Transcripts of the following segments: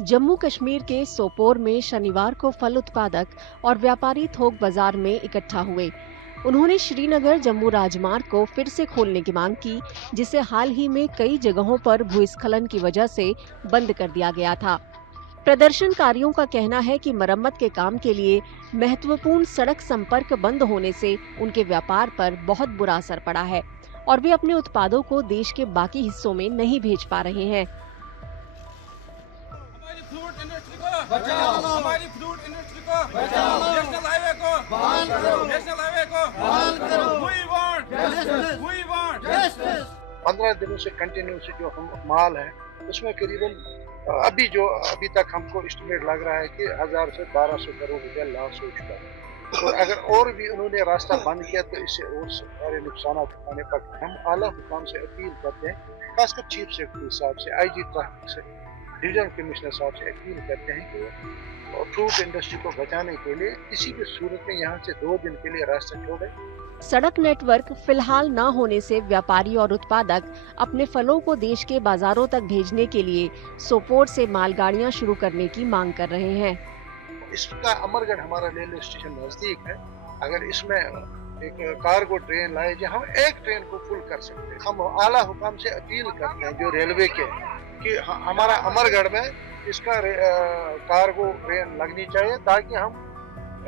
जम्मू कश्मीर के सोपोर में शनिवार को फल उत्पादक और व्यापारी थोक बाजार में इकट्ठा हुए। उन्होंने श्रीनगर जम्मू राजमार्ग को फिर से खोलने की मांग की, जिसे हाल ही में कई जगहों पर भूस्खलन की वजह से बंद कर दिया गया था। प्रदर्शनकारियों का कहना है कि मरम्मत के काम के लिए महत्वपूर्ण सड़क संपर्क बंद होने से उनके व्यापार पर बहुत बुरा असर पड़ा है और वे अपने उत्पादों को देश के बाकी हिस्सों में नहीं भेज पा रहे हैं। फ्रूट इंडस्ट्री को बचाओ, हमारी फ्रूट इंडस्ट्री को बचाओ, नेशनल हाईवे को बहाल करो, नेशनल हाईवे को बहाल करो। We want justice. 15 दिनों से कंटिन्यूस जो हम माल है उसमें करीबन अभी तक हमको एस्टिमेट लग रहा है कि 1000 से 1200 करोड़ रुपया लॉस हो चुका है। और अगर और भी उन्होंने रास्ता बंद किया तो इससे और सारे नुकसान उठाने पर हम आला हुकाम से अपील करते हैं, खासकर चीफ सेक्रेटरी साहब से, आईजी ट्रैफिक से, डिवीजन कमिश्नर साहब से अपील करते हैं कि फ्रूट इंडस्ट्री को बचाने के लिए किसी भी सूरत में यहाँ से 2 दिन के लिए रास्ता छोड़े। सड़क नेटवर्क फिलहाल न होने से व्यापारी और उत्पादक अपने फलों को देश के बाजारों तक भेजने के लिए सोपोर से मालगाड़ियां शुरू करने की मांग कर रहे हैं। इसका अमरगढ़ हमारा रेलवे स्टेशन नजदीक है, अगर इसमें एक कार्गो ट्रेन लाए जो हम एक ट्रेन को फुल कर सकते हैं। हम आला हुकाम से अपील करते हैं जो रेलवे के कि हमारा अमरगढ़ में इसका कार्गो ट्रेन लगनी चाहिए ताकि हम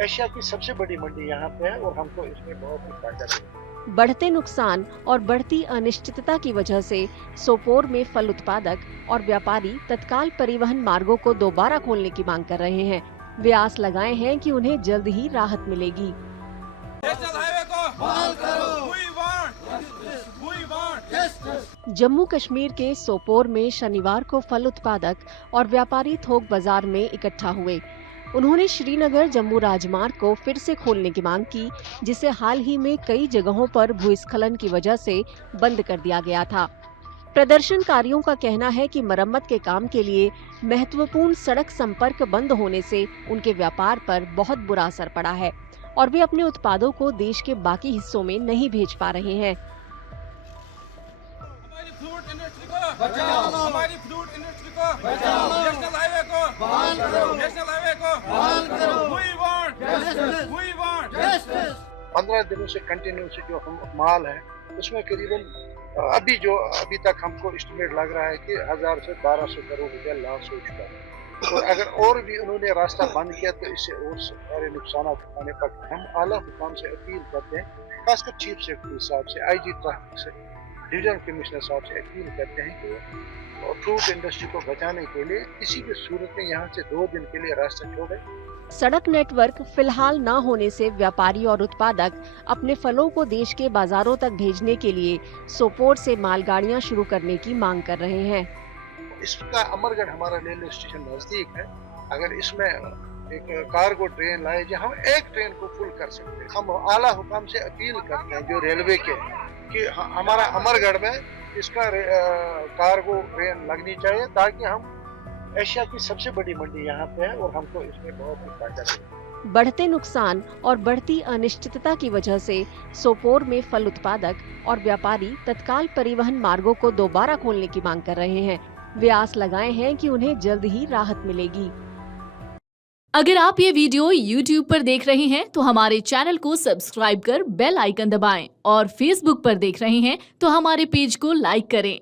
एशिया की सबसे बड़ी मंडी यहाँ पे है और हमको इसमें बहुत ही फायदा है। बढ़ते नुकसान और बढ़ती अनिश्चितता की वजह से सोपोर में फल उत्पादक और व्यापारी तत्काल परिवहन मार्गों को दोबारा खोलने की मांग कर रहे हैं। वे आस लगाए हैं कि उन्हें जल्द ही राहत मिलेगी। नेशनल हाईवे को बहाल करो। We want justice. Jammu Kashmir के सोपोर में शनिवार को फल उत्पादक और व्यापारी थोक बाजार में इकट्ठा हुए। उन्होंने श्रीनगर जम्मू राजमार्ग को फिर से खोलने की मांग की, जिसे हाल ही में कई जगहों पर भूस्खलन की वजह से बंद कर दिया गया था। प्रदर्शनकारियों का कहना है कि मरम्मत के काम के लिए महत्वपूर्ण सड़क संपर्क बंद होने से उनके व्यापार पर बहुत बुरा असर पड़ा है और वे अपने उत्पादों को देश के बाकी हिस्सों में नहीं भेज पा रहे हैं। हमारी फ्रूट इंडस्ट्री को बचाओ, हमारी फ्रूट इंडस्ट्री को बचाओ, नेशनल हाईवे को बहाल करो, नेशनल हाईवे को बहाल करो। We want justice. 15 दिनों से कंटिन्यूस जो हम माल है उसमें करीबन अभी तक हमको एस्टिमेट लग रहा है कि 1000 से 1200 करोड़ रुपया लॉस हो चुका है। और अगर और भी उन्होंने रास्ता बंद किया तो इससे और सारे नुकसान उठाने पर हम आला हुकाम से अपील करते हैं, खासकर चीफ सेक्रेटरी साहब से, आईजी ट्रैफिक से, डिवीजन कमिश्नर साहब से अपील करते हैं कि फ्रूट इंडस्ट्री को बचाने के लिए किसी भी सूरत में यहाँ से 2 दिन के लिए रास्ता छोड़े। सड़क नेटवर्क फिलहाल न होने से व्यापारी और उत्पादक अपने फलों को देश के बाजारों तक भेजने के लिए सोपोर से मालगाड़ियां शुरू करने की मांग कर रहे हैं। इसका अमरगढ़ हमारा रेलवे स्टेशन नजदीक है, अगर इसमें एक कार्गो ट्रेन लाए जो हम एक ट्रेन को फुल कर सकते हैं। हम आला हुकाम से अपील करते हैं जो रेलवे के कि हमारा अमरगढ़ में इसका कार्गो ट्रेन लगनी चाहिए ताकि हम एशिया की सबसे बड़ी मंडी यहाँ पे है और हमको इसमें बहुत ही फायदा है। बढ़ते नुकसान और बढ़ती अनिश्चितता की वजह से सोपोर में फल उत्पादक और व्यापारी तत्काल परिवहन मार्गों को दोबारा खोलने की मांग कर रहे हैं। वे आस लगाए हैं कि उन्हें जल्द ही राहत मिलेगी। अगर आप ये वीडियो YouTube पर देख रहे हैं तो हमारे चैनल को सब्सक्राइब कर बेल आइकन दबाएं और Facebook पर देख रहे हैं तो हमारे पेज को लाइक करें।